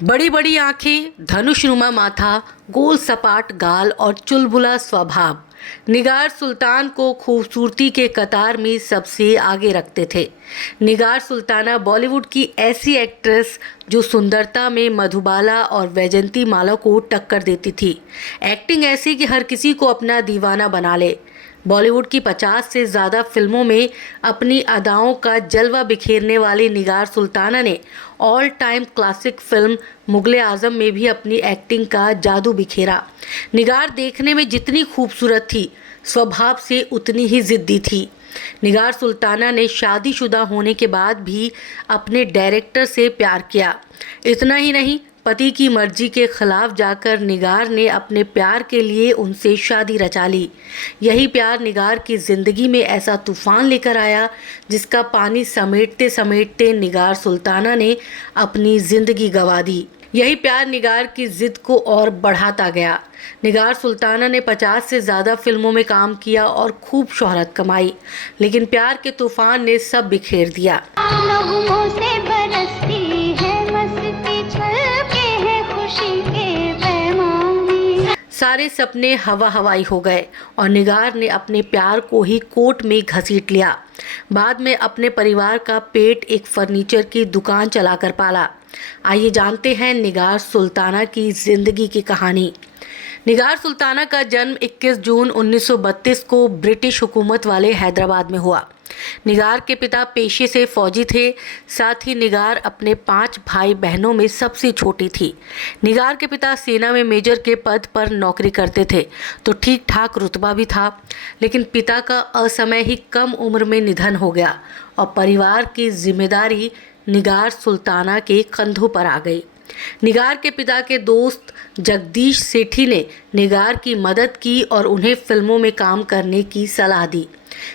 बड़ी बड़ी आंखें, धनुषनुमा माथा, गोल सपाट गाल और चुलबुला स्वभाव निगार सुल्तान को खूबसूरती के कतार में सबसे आगे रखते थे। निगार सुल्ताना बॉलीवुड की ऐसी एक्ट्रेस जो सुंदरता में मधुबाला और वैजंती माला को टक्कर देती थी। एक्टिंग ऐसी कि हर किसी को अपना दीवाना बना ले। बॉलीवुड की 50 से ज़्यादा फिल्मों में अपनी अदाओं का जलवा बिखेरने वाली निगार सुल्ताना ने all time classic film Mughal e आजम में भी अपनी एक्टिंग का जादू बिखेरा। निगार देखने में जितनी खूबसूरत थी, स्वभाव से उतनी ही ज़िद्दी थी। निगार सुल्ताना ने शादीशुदा होने के बाद भी अपने डायरेक्टर से प्यार किया। इतना ही नहीं, पति की मर्जी के खिलाफ जाकर निगार ने अपने प्यार के लिए उनसे शादी रचा ली। यही प्यार निगार की ज़िंदगी में ऐसा तूफान लेकर आया जिसका पानी समेटते समेटते निगार सुल्ताना ने अपनी ज़िंदगी गंवा दी। यही प्यार निगार की ज़िद को और बढ़ाता गया। निगार सुल्ताना ने 50 से ज़्यादा फिल्मों में काम किया और खूब शोहरत कमाई, लेकिन प्यार के तूफान ने सब बिखेर दिया। सारे सपने हवा हवाई हो गए और निगार ने अपने प्यार को ही कोर्ट में घसीट लिया। बाद में अपने परिवार का पेट एक फर्नीचर की दुकान चलाकर पाला। आइए जानते हैं निगार सुल्ताना की जिंदगी की कहानी। निगार सुल्ताना का जन्म 21 जून 1932 को ब्रिटिश हुकूमत वाले हैदराबाद में हुआ। निगार के पिता पेशे से फौजी थे। साथ ही निगार अपने 5 भाई बहनों में सबसे छोटी थी। निगार के पिता सेना में मेजर के पद पर नौकरी करते थे तो ठीक ठाक रुतबा भी था, लेकिन पिता का असमय ही कम उम्र में निधन हो गया और परिवार की जिम्मेदारी निगार सुल्ताना के कंधों पर आ गई। निगार के पिता के दोस्त जगदीश सेठी ने निगार की मदद की और उन्हें फिल्मों में काम करने की सलाह दी।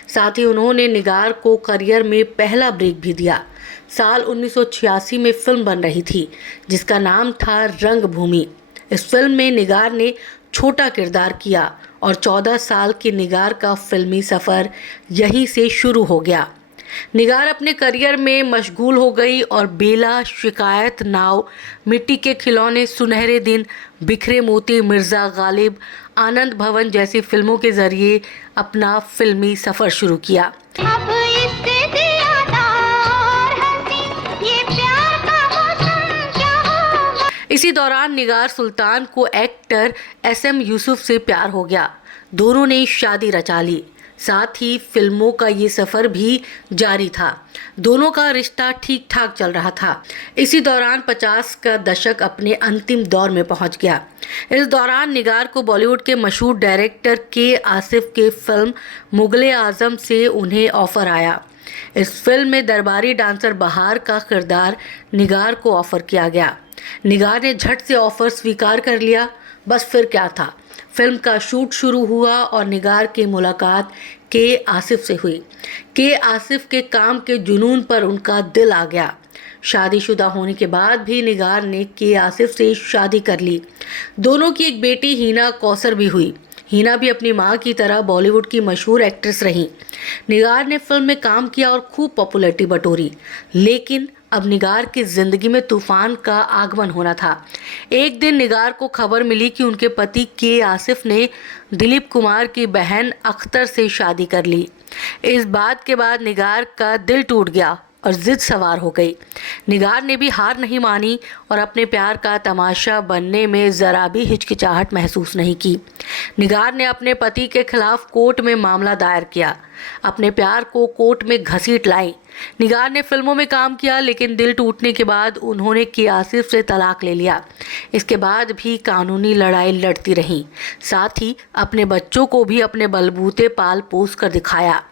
साथ ही उन्होंने निगार को करियर में पहला ब्रेक भी दिया। साल 1986 में फिल्म बन रही थी जिसका नाम था रंगभूमि। इस फिल्म में निगार ने छोटा किरदार किया और 14 साल की निगार का फिल्मी सफ़र यहीं से शुरू हो गया। निगार अपने करियर में मशगूल हो गई और बेला, शिकायत, नाव, मिट्टी के खिलौने, सुनहरे दिन, बिखरे मोती, मिर्ज़ा गालिब, आनंद भवन जैसी फिल्मों के जरिए अपना फिल्मी सफ़र शुरू किया। इसी दौरान निगार सुल्तान को एक्टर SM यूसुफ से प्यार हो गया। दोनों ने शादी रचा ली। साथ ही फिल्मों का ये सफ़र भी जारी था। दोनों का रिश्ता ठीक ठाक चल रहा था। इसी दौरान 50 का दशक अपने अंतिम दौर में पहुंच गया। इस दौरान निगार को बॉलीवुड के मशहूर डायरेक्टर के आसिफ के फिल्म मुगले आजम से उन्हें ऑफ़र आया। इस फिल्म में दरबारी डांसर बहार का किरदार निगार को ऑफ़र किया गया। निगार ने झट से ऑफ़र स्वीकार कर लिया। बस फिर क्या था, फिल्म का शूट शुरू हुआ और निगार की मुलाकात के आसिफ से हुई। के आसिफ के काम के जुनून पर उनका दिल आ गया। शादीशुदा होने के बाद भी निगार ने के आसिफ से शादी कर ली। दोनों की एक बेटी हीना कौसर भी हुई। हीना भी अपनी मां की तरह बॉलीवुड की मशहूर एक्ट्रेस रही। निगार ने फिल्म में काम किया और खूब पॉपुलैरिटी बटोरी, लेकिन अब निगार की ज़िंदगी में तूफान का आगमन होना था। एक दिन निगार को खबर मिली कि उनके पति के आसिफ ने दिलीप कुमार की बहन अख्तर से शादी कर ली। इस बात के बाद निगार का दिल टूट गया और ज़िद सवार हो गई। निगार ने भी हार नहीं मानी और अपने प्यार का तमाशा बनने में ज़रा भी हिचकिचाहट महसूस नहीं की। निगार ने अपने पति के खिलाफ कोर्ट में मामला दायर किया। अपने प्यार को कोर्ट में घसीट लाई। निगार ने फिल्मों में काम किया, लेकिन दिल टूटने के बाद उन्होंने के आसिफ से तलाक ले लिया। इसके बाद भी कानूनी लड़ाई लड़ती रहीं। साथ ही अपने बच्चों को भी अपने बलबूते पाल पोस कर दिखाया।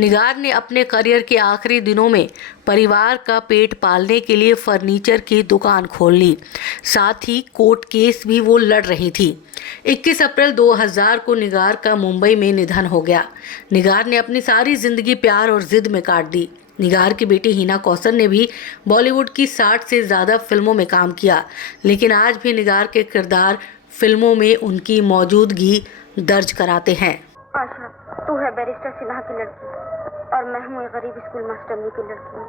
निगार ने अपने करियर के आखिरी दिनों में परिवार का पेट पालने के लिए फर्नीचर की दुकान खोल ली। साथ ही कोर्ट केस भी वो लड़ रही थी। 21 अप्रैल 2000 को निगार का मुंबई में निधन हो गया। निगार ने अपनी सारी जिंदगी प्यार और जिद में काट दी। निगार की बेटी हीना कौसर ने भी बॉलीवुड की 60 से ज़्यादा फिल्मों में काम किया, लेकिन आज भी निगार के किरदार फिल्मों में उनकी मौजूदगी दर्ज कराते हैं। तू है बैरिस्टर सिन्हा की लड़की और मैं हूँ एक गरीब स्कूल मास्टरनी की लड़की।